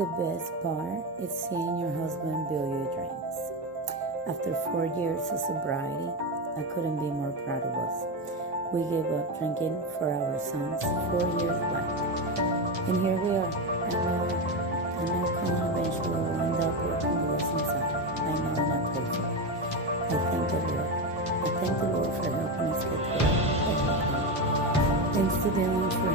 The best part is seeing your husband build your dreams. After 4 years of sobriety, I couldn't be more proud of us. We gave up drinking for our sons 4 years back. And here we are. I know Colin eventually will end up working with us inside. I know and I pray for it. I thank the Lord. I thank the Lord for helping us get through everything. Thanks to Dylan for